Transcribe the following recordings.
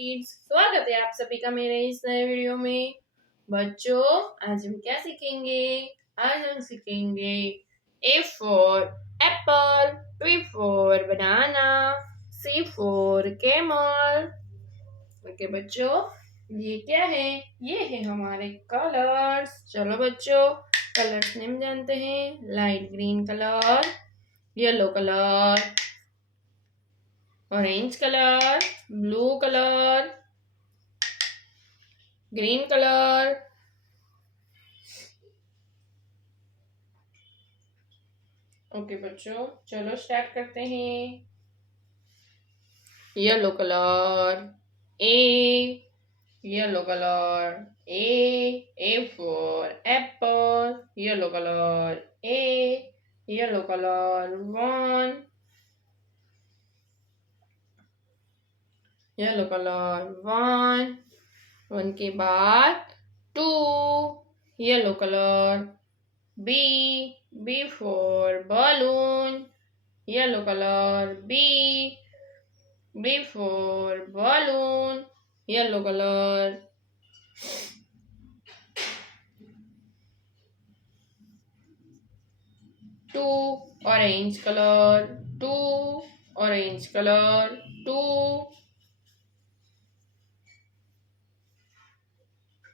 Kids, स्वागत है आप सभी का मेरे इस नए वीडियो में। बच्चों, आज हम क्या सीखेंगे? आज हम सीखेंगे A for apple, B for banana, C for camel। Okay बच्चों, ये क्या है? ये है हमारे कलर्स। चलो बच्चों, कलर्स नेम जानते हैं। Light green colour, yellow colour, orange colour, blue colour, green colour. Okay बच्चों, चलो स्टार्ट करते हैं। Yellow colour, A, yellow colour, A for apple, yellow colour, yellow colour, one, yellow colour, one के बाद two, yellow colour, B for balloon, yellow color, B for balloon, yellow color. Two, orange color, two, orange color, two.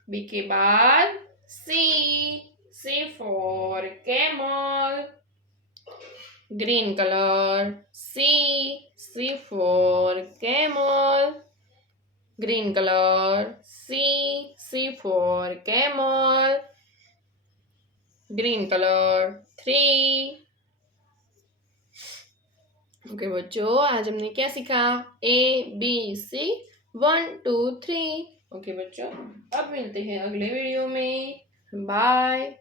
B के बाद C for camel, green color, C for camel, green color, C for camel, green color, three. Okay बच्चों, आज हमने क्या सीखा? ABC 1 2 3। Okay बच्चों, अब मिलते हैं अगले वीडियो में। बाय।